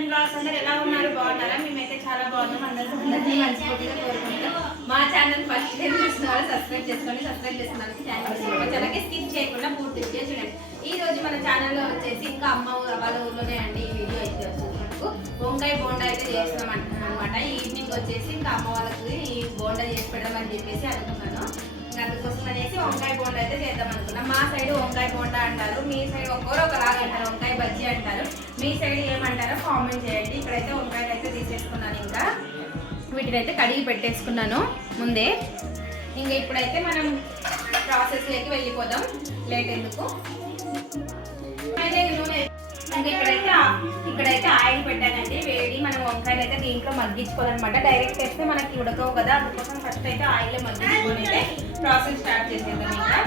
And blogs అందరు ఎలా ఉన్నారు? బాగున్నారా? మేమైతే చాలా బాగున్నాం. అందరూ అందరినీ కోరుకుంటాం మా ఛానల్ ఫస్ట్ టైం చూస్తున్నారు సబ్స్క్రైబ్ చేసుకోండి. సబ్స్క్రైబ్ చేసుకున్నందుకు థ్యాంక్ అలాగే స్కిప్ చేయకుండా పూర్తి వీడియో చూడండి. ఈ రోజు మన ఛానల్లో వచ్చేసి ఇంకా అమ్మ ఊరు వాళ్ళ ఊర్లోనే అండి ఈ వీడియో అయితే వస్తుంది మనకు. వంకాయ బోండా అయితే చేస్తున్నాం అనమాట ఈవినింగ్ వచ్చేసి ఇంకా అమ్మ వాళ్ళకి ఈ బోండా చేసి పెడదామని చెప్పేసి అనుకున్నాను. అందుకోసం అనేసి వంకాయ బోండా అయితే సైడ్ వంకాయ బోండా అంటారు మీ సైడ్ ఒక్కరు ఒకలాగా అంటారు వంకాయ బజ్జీ అంటారు. మీ సైడ్ ఏమంటారో కామెంట్ చేయండి. ఇక్కడైతే వంకాయలు అయితే తీసేసుకున్నాను ఇంకా. వీటిని అయితే కడిగి పెట్టేసుకున్నాను ముందే. ఇంకా ఇప్పుడైతే మనం ప్రాసెస్లోకి వెళ్ళిపోదాం. లేట్ ఎందుకు? అయితే నూనె ఇంకా ఇక్కడైతే ఇక్కడైతే ఆయిల్ పెట్టానండి. వేడి మనం వంకాయలు అయితే దీంట్లో మగ్గించుకోవాలన్నమాట. డైరెక్ట్ వేస్తే మనకి ఉడకవు కదా. అందుకోసం ఫస్ట్ అయితే ఆయిల్ మగ్గించుకొని అయితే ప్రాసెస్ స్టార్ట్ చేసేద్దాం ఇంకా.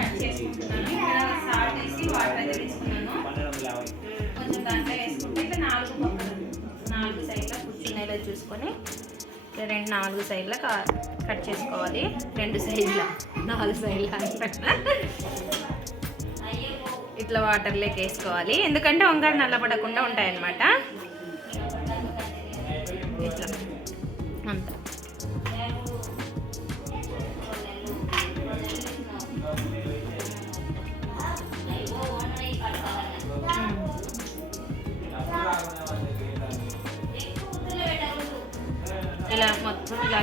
కట్ చేసుకుంటున్నాను. సాల్ట్ వేసి వాటర్ అయితే తీసుకున్నాను. కొంచెం దాంట్లో వేసుకుంటే ఇట్లా నాలుగు నాలుగు సైడ్లో కూర్చునేలా చూసుకొని రెండు నాలుగు సైడ్ల కట్ చేసుకోవాలి. రెండు సైడ్ల నాలుగు సైడ్ల ఇట్లా వాటర్లోకి వేసుకోవాలి. ఎందుకంటే వంకాయలు నల్లబడకుండా ఉంటాయన్నమాట.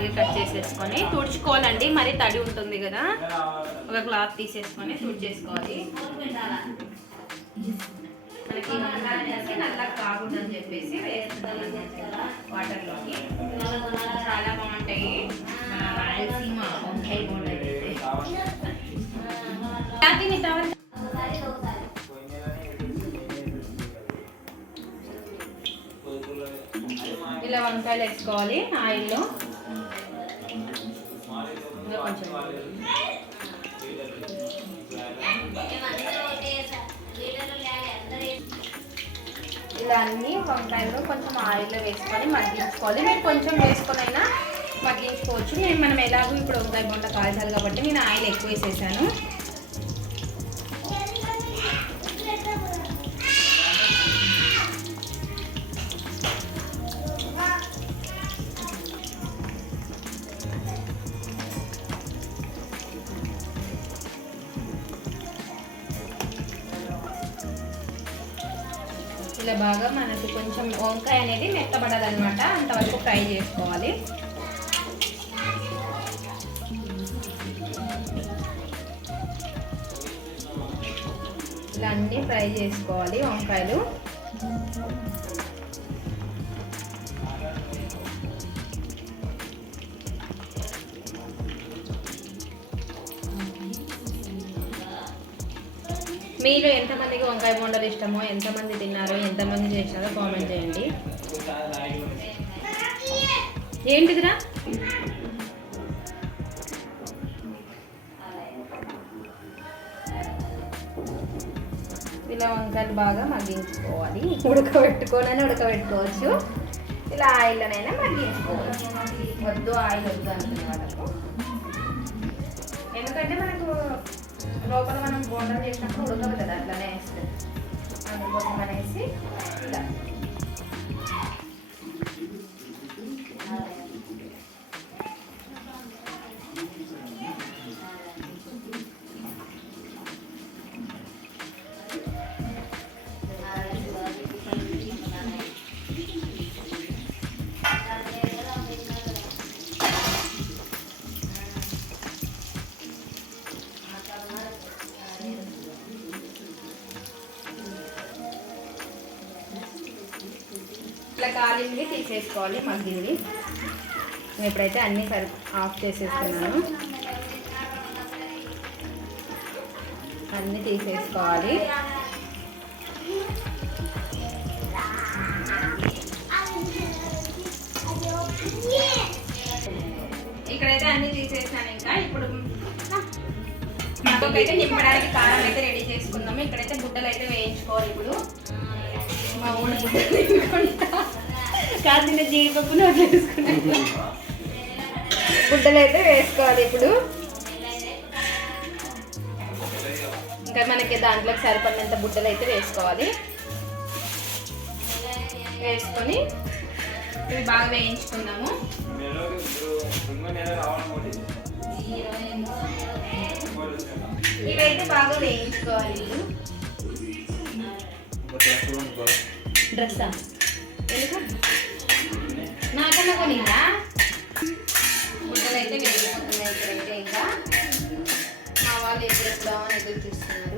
ఇలాగే కట్ చేసేసుకొని తుడుచుకోవాలండి. మరి తడి ఉంటుంది కదా. ఒక క్లాత్ తీసేసుకొని తుడిచేసుకోవాలి. మనకి వంకాయలకి నల్లగా కాకూడదని చెప్పేసి వాటర్లోకి. చాలా బాగుంటాయి. రాయలసీమ వంకాయ అయితే. ఇలా వంకాయలు వేసుకోవాలి ఆయిల్లో. ఇలా అన్ని వంకాయలు కొంచెం ఆయిల్లో వేసుకొని మగ్గించుకోవాలి. మీరు కొంచెం వేసుకొనైనా మగ్గించుకోవచ్చు. నేను మనం ఎలాగో ఇప్పుడు వంకాయ బొండ కాల్చాలి కాబట్టి నేను ఆయిల్ ఎక్కువ వేసేసాను. బాగా మనకు కొంచెం వంకాయ అనేది మెత్తబడదనమాట అంతవరకు ఫ్రై చేసుకోవాలి. ఇలా అన్నీ ఫ్రై చేసుకోవాలి వంకాయలు. మీరు ఎంతమంది వంకాయ బొండలు ఇష్టమో ఎంతమంది తిన్నారో ఎంతమంది చేసినారో కామెంట్ చేయండి. ఏంటిదిరా? ఇలా వంకాయలు బాగా మగ్గించుకోవాలి. ఉడకబెట్టుకోనైనా ఉడకబెట్టుకోవచ్చు. ఇలా ఆయిల్లోనైనా మగ్గించుకోవచ్చు. వద్దు ఆయిల్ వద్దు అనుకునే వాళ్ళకు ఎందుకంటే మనకు లోపల మనం బోండం చేసినప్పుడు ఉడకదు కదా అట్లనే వేస్తే. అందుకోసం అనేసి ఇలా. వేసుకోవాలి మగ్గింది నేను ఇప్పుడైతే అన్నీ సరి ఆఫ్ చేసేస్తున్నాను. అన్నీ తీసేసుకోవాలి. ఇక్కడైతే అన్నీ తీసేసాను ఇంకా. ఇప్పుడు మాకైతే నింపడానికి కారం అయితే రెడీ చేసుకుందాము. ఇక్కడైతే గుడ్డలు అయితే వేయించుకోవాలి ఇప్పుడు. మా ఊడి గుడ్డలు తినుకుంటా కాదు నిన్న జీడిపప్పు నోట్లు వేసుకున్నాను. గుడ్డలు అయితే వేసుకోవాలి ఇప్పుడు. ఇంకా మనకి దాంట్లోకి సరిపడినంత బుట్టలు అయితే వేసుకోవాలి. వేసుకొని ఇవి బాగా వేయించుకుందాము. ఇవైతే బాగా వేయించుకోవాలి. డ్రెస్సా? ఎందుకు? నాకన్నా కొనిందా బుట్టలు అయితే వేగిపోతున్నాయి ఇక్కడైతే ఇంకా. మా వాళ్ళు ఎప్పుడు ఎప్పుడా ఎదురు చూస్తున్నారు.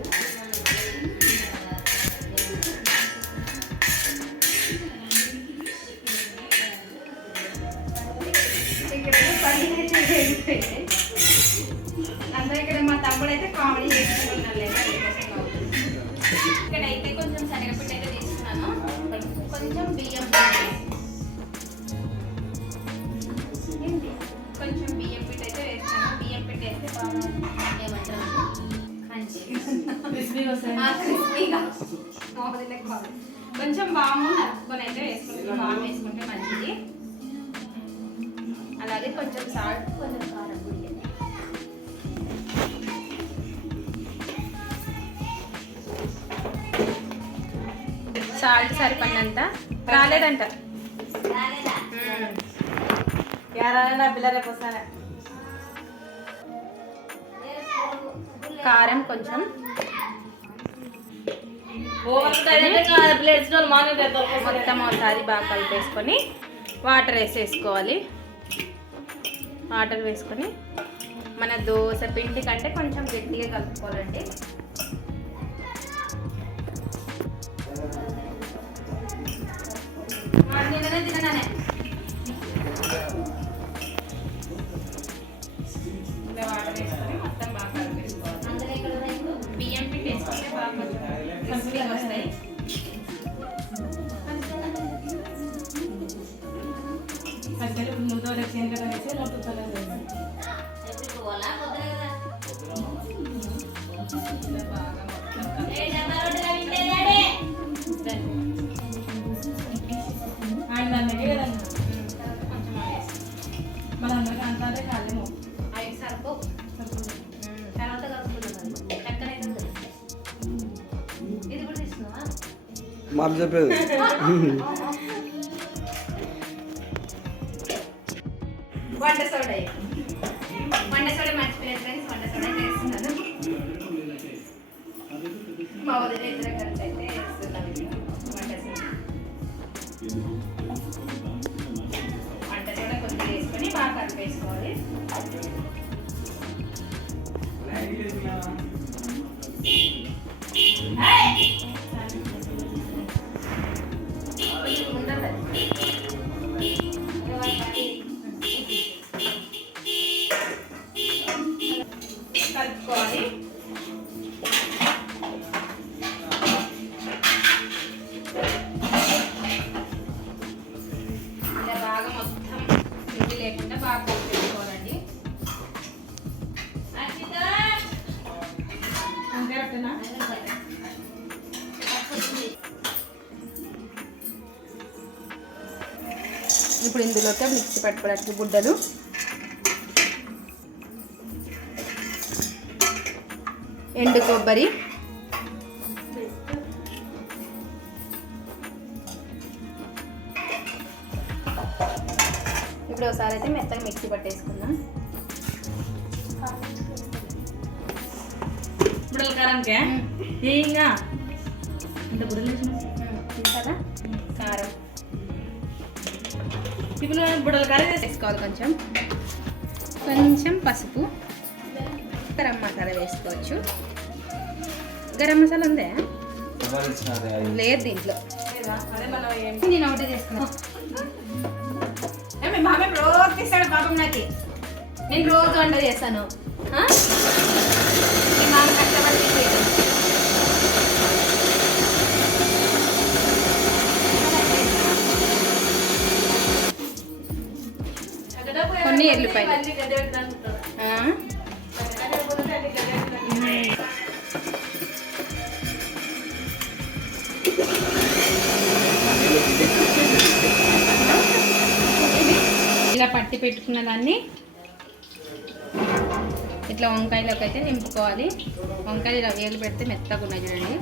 బాగా వేసుకుంటే మంచిది. అలాగే కొంచెం సాల్ట్ కొంచెం కారం పొడి సాల్ట్ సరిపడినంత రాలేదంట కారం కొంచెం. మొత్తం ఒకసారి బాగా కలిపేసుకొని వాటర్ వేసేసుకోవాలి. వాటర్ వేసుకొని మన దోశ పిండి కంటే కొంచెం గట్టిగా కలుపుకోవాలండి. ఆ, తిననే Namaste. వాళ్ళు చెప్పేది. వంట సోడా వంట సోడా మర్చిపోయాను ఫ్రెండ్స్ వంట సోడా చేస్తున్నాను మా వదిన ఇద్దరు కలిసి అయితే వంట సోడా. మిక్సీ పట్టుకోవడానికి గుడ్డలు. ఎండు కొబ్బరి. ఇప్పుడు ఒకసారి అయితే మెత్తగా మిక్సీ పట్టేసుకుందాం. బుడల కారానికే ఏంగా ఇంత బుడలు ఇప్పుడు బుడల కర్రీ వేసుకోవాలి కొంచెం. కొంచెం పసుపు. గరం మసాలా వేసుకోవచ్చు. గరం మసాలా ఉందే? లేదు దీంట్లో. నేను ఒకటే చేస్తాను మీ రోజు పాపం నాకు. నేను రోజు వంట చేస్తాను. ఎల్లిపాయలు ఆ? ఇలా పట్టి పెట్టుకున్న దాన్ని ఇట్లా వంకాయలోకి అయితే నింపుకోవాలి. వంకాయలు ఇలా వేలు పెడితే మెత్తగా ఉన్నాయి చూడండి.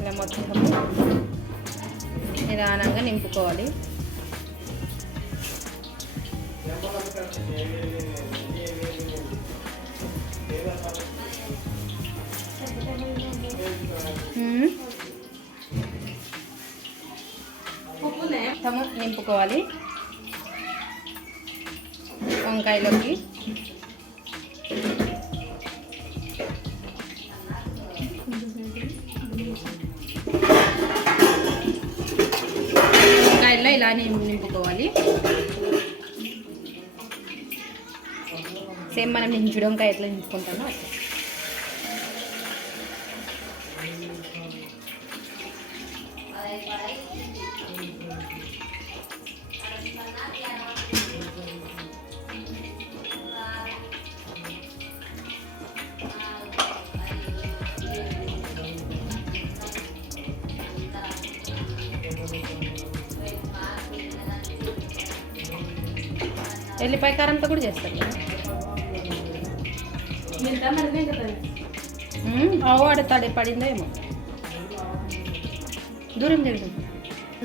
ఇలా మొత్తం నిదానంగా నింపుకోవాలి. మొత్తము నింపుకోవాలి వంకాయలోకి. వంకాయల్లో ఇలా నింపుకోవాలి. సేమ్ మనం నేను వంకాయ ఎట్లా నింపుకుంటామో అట్లా. ఎల్లిపాయ కారంతో కూడా చేస్తారు కదా. ఎంత మనమే కదా మ్మ్. ఆవు ఆడతాడే పడిందో ఏమో దూరం జరిగి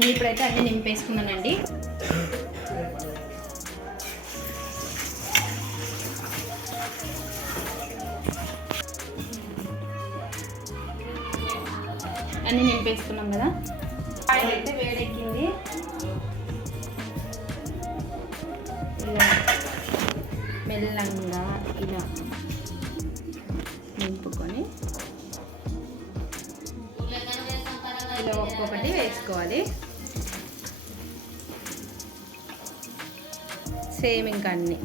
ఇప్పుడైతే అన్నీ నింపేసుకున్నానండి అన్నీ నింపేసుకున్నాం కదా ఆయిల్ అయితే వేడెక్కింది ఇలా ఒక్కొక్కటి వేసుకోవాలి. సేమ్ ఇంకా అన్ని.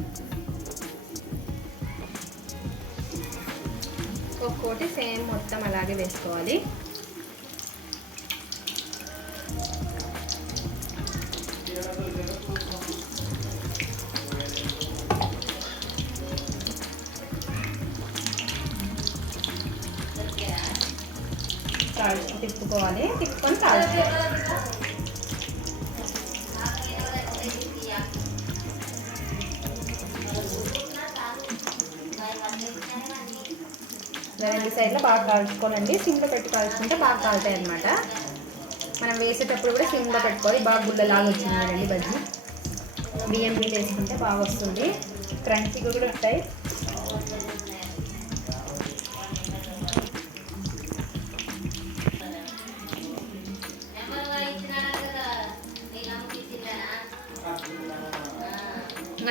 ఒక్కొక్కటి సేమ్ మొత్తం అలాగే వేసుకోవాలి. కాల్చి తిప్పుకోవాలి తిప్పుకొని కాల్చుకోవాలి రెండు సైడ్లో బాగా కాల్చుకోనండి. సిమ్లో పెట్టి కాల్చుకుంటే బాగా కాలుతాయి అనమాట మనం వేసేటప్పుడు కూడా సిమ్లో పెట్టుకోవాలి. బాగా గుల్లలాగా వచ్చింది బజ్జీ. బియ్యం పిండి వేసుకుంటే బాగా వస్తుంది. క్రంచీగా కూడా ఉంటాయి.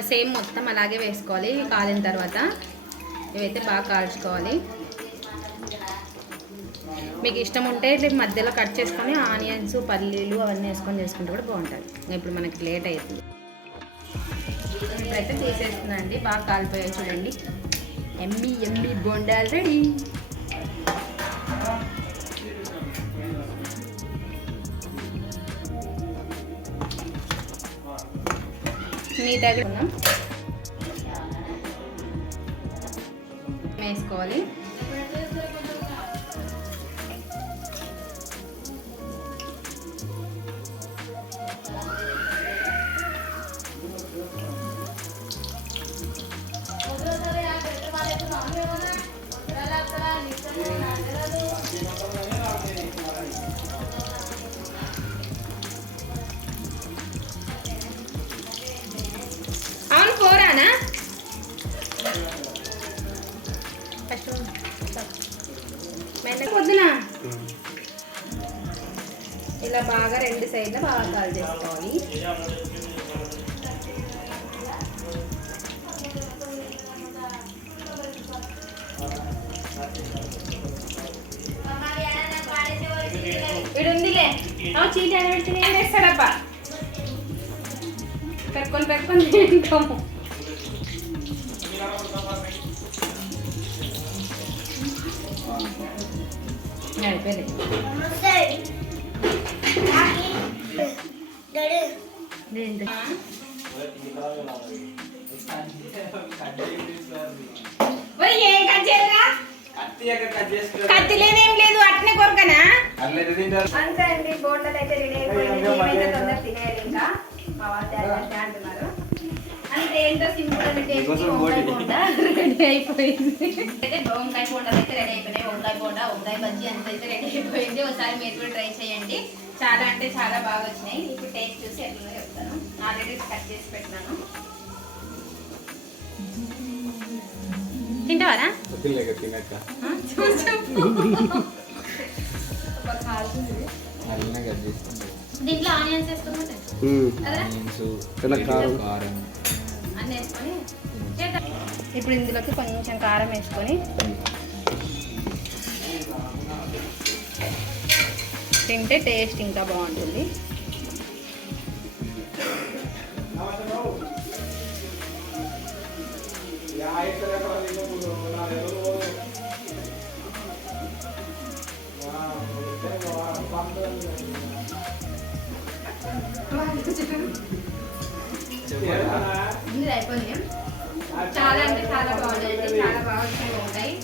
ఇంకా సేమ్ మొత్తం అలాగే వేసుకోవాలి కాలిన తర్వాత. ఇవైతే బాగా కాల్చుకోవాలి. మీకు ఇష్టం ఉంటే ఇట్లా మధ్యలో కట్ చేసుకొని ఆనియన్స్ పల్లీలు అవన్నీ వేసుకొని చేసుకుంటే కూడా బాగుంటుంది. ఇప్పుడు మనకి లేట్ అవుతుంది ఇప్పుడైతే తీసేస్తుందండి అండి బాగా కాలిపోయాయి చూడండి. ఎమ్మి ఎమ్మి బొండాలు రెడీ. మీ దగ్గర వేసుకోవాలి. కాల్ చేసుకోవాలి ఇడు ఉందిలే అవు చీటి అని పెడితే ఏం చేస్తాడబ్బా? పెట్టుకొని పెట్టుకొని తింటాము. అయిపోయింది. కత్తి లేదేం లేదు అట్నే కొరకనా? అంతే అండి బోండాలు అయితే రెడీ అయిపోయింది మేమైతే తొందర తినేయాలి ఇంకా. మా వాళ్ళు అంటున్నారు. ఇదేంటో సింపుల్ అండ్ టేస్టీ రెడీ అయిపోయింది. అయితే వంకాయ బోండాలు అయితే రెడీ అయిపోయినాయి. వంకాయ బోండా వంకాయ బజ్జీ అంత అయితే రెడీ అయిపోయింది. ఒకసారి మీరు కూడా ట్రై చేయండి. చాలా అంటే చాలా బాగా వచ్చినాయి. ఇప్పుడు టేస్ట్ చూసి ఎట్లా చెప్తాను. ఆల్రెడీ కట్ చేసి పెట్టినాను. తింటావారా? దీంట్లో ఆనియన్స్ వేసుకుంటే కారం. అన్నీ వేసుకొని ఇప్పుడు ఇందులోకి కొంచెం కారం వేసుకొని తింటే టేస్ట్ ఇంకా బాగుంటుంది. ఇది అయిపోయింది చాలా అంటే చాలా బాగున్నాయి చాలా బాగా ఉంటాయి.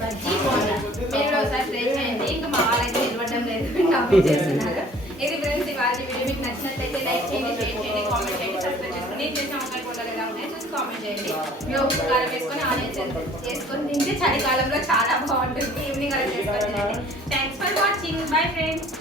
బజ్జీ బాగున్నాయి మీరు ఒకసారి ట్రై చేయండి. ఇంకా మా వాళ్ళకి నిలబడడం లేదు. కామెంట్ చేస్తున్నారు. ఇది ఫ్రెండ్స్ ఇవాళ వీడియో మీకు నచ్చినట్లయితే లైక్ చేయండి షేర్ చేయండి కామెంట్ చేయండి సబ్స్క్రైబ్ చేసుకోండి నేను చేసిన వంకాయ కూరలు ఎలా ఉన్నాయో చూసి కామెంట్ చేయండి. మీరు ఉప్పు కారం వేసుకొని ఆనియన్స్ చేసుకొని తింటే చలికాలంలో చాలా బాగుంటుంది. ఈవినింగ్ అలా చేసుకొని తినండి. Thanks for watching bye friends